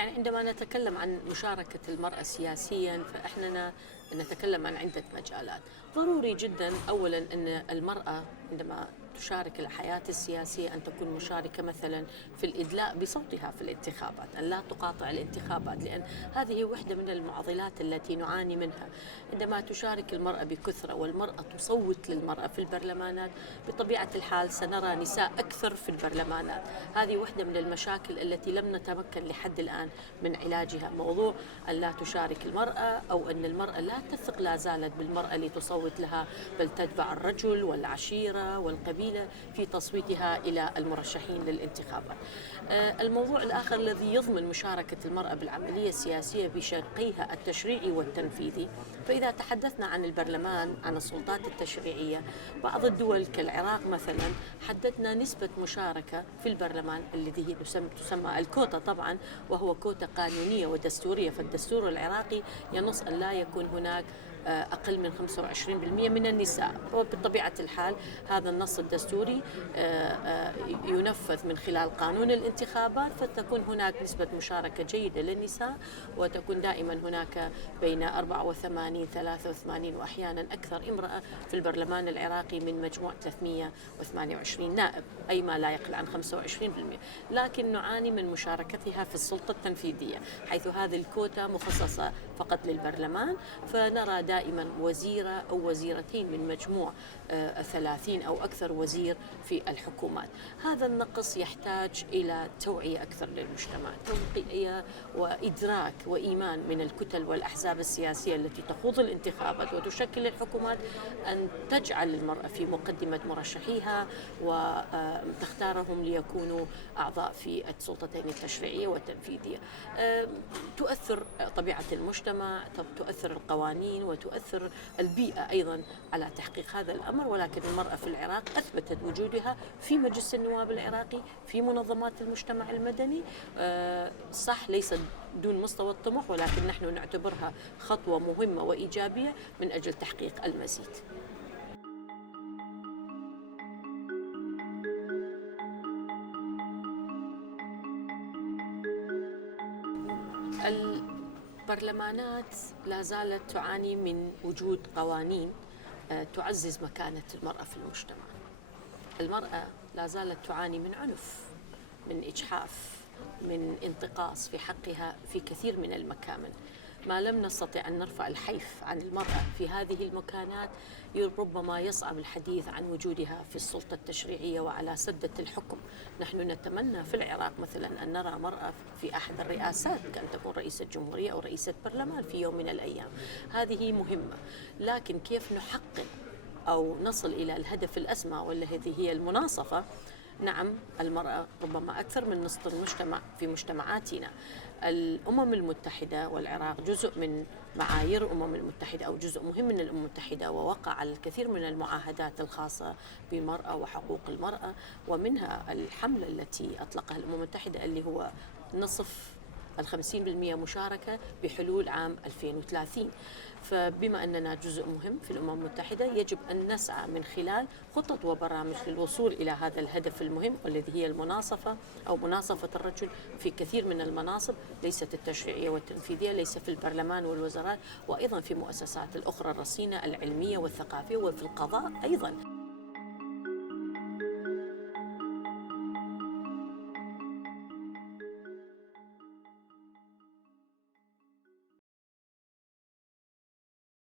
يعني عندما نتكلم عن مشاركة المرأة سياسيا فإحنا نتكلم عن عدة مجالات. ضروري جدا أولا أن المرأة عندما تشارك الحياة السياسية أن تكون مشاركة مثلا في الإدلاء بصوتها في الانتخابات، أن لا تقاطع الانتخابات، لأن هذه واحدة من المعضلات التي نعاني منها. عندما تشارك المرأة بكثرة والمرأة تصوت للمرأة في البرلمانات، بطبيعة الحال سنرى نساء أكثر في البرلمانات. هذه واحدة من المشاكل التي لم نتمكن لحد الآن من علاجها، موضوع أن لا تشارك المرأة أو أن المرأة لا تثق لا زالت بالمرأة لتصوت لها، بل تتبع الرجل والعشيرة والقبيلة في تصويتها إلى المرشحين للانتخابات. الموضوع الآخر الذي يضمن مشاركة المرأة بالعملية السياسية بشقيها التشريعي والتنفيذي. فإذا تحدثنا عن البرلمان، عن السلطات التشريعية، بعض الدول كالعراق مثلا حددنا نسبة مشاركة في البرلمان الذي هي تسمى الكوتا طبعا، وهو كوتا قانونية ودستورية. فالدستور العراقي ينص أن لا يكون هناك أقل من 25% من النساء، وبطبيعة الحال هذا النص الدستوري ينفذ من خلال قانون الانتخابات، فتكون هناك نسبة مشاركة جيدة للنساء، وتكون دائما هناك بين 84 83 وأحيانا أكثر امرأة في البرلمان العراقي من مجموع 328 نائب، أي ما لا يقل عن 25%. لكن نعاني من مشاركتها في السلطة التنفيذية، حيث هذه الكوتا مخصصة فقط للبرلمان، فنرى دائما وزيرة أو وزيرتين من مجموع 30 أو أكثر وزير في الحكومات. هذا النقص يحتاج إلى توعية أكثر للمجتمع، توعية وإدراك وإيمان من الكتل والأحزاب السياسية التي تخوض الانتخابات وتشكل الحكومات أن تجعل المرأة في مقدمة مرشحيها وتختارهم ليكونوا أعضاء في السلطتين التشريعية والتنفيذية. تؤثر طبيعة المجتمع، تؤثر القوانين، وتؤثر البيئة أيضا على تحقيق هذا الأمر. ولكن المرأة في العراق أثبتت وجودها في مجلس النواب العراقي، في منظمات المجتمع المدني، صح ليس دون مستوى الطموح، ولكن نحن نعتبرها خطوة مهمة وإيجابية من أجل تحقيق المزيد. البرلمانات لا زالت تعاني من وجود قوانين تعزز مكانة المرأة في المجتمع. المرأة لا زالت تعاني من عنف، من إجحاف، من انتقاص في حقها في كثير من المكامن. ما لم نستطع أن نرفع الحيف عن المرأة في هذه المكانات، ربما يصعب الحديث عن وجودها في السلطة التشريعية وعلى سدة الحكم. نحن نتمنى في العراق مثلا أن نرى مرأة في أحد الرئاسات، كأن تكون رئيسة جمهورية أو رئيسة برلمان في يوم من الأيام. هذه مهمة، لكن كيف نحقق أو نصل إلى الهدف الأسمى والذي هي المناصفة؟ نعم، المرأة ربما أكثر من نصف المجتمع في مجتمعاتنا. الأمم المتحدة والعراق جزء من معايير الأمم المتحدة أو جزء مهم من الأمم المتحدة، ووقع على الكثير من المعاهدات الخاصة بالمرأة وحقوق المرأة، ومنها الحملة التي أطلقها الأمم المتحدة اللي هو نصف 50% مشاركة بحلول عام 2030. فبما أننا جزء مهم في الأمم المتحدة، يجب أن نسعى من خلال خطط وبرامج للوصول إلى هذا الهدف المهم، والذي هي المناصفة أو مناصفة الرجل في كثير من المناصب، ليست التشريعية والتنفيذية، ليس في البرلمان والوزارات، وأيضا في مؤسسات الأخرى الرصينة العلمية والثقافية، وفي القضاء أيضا.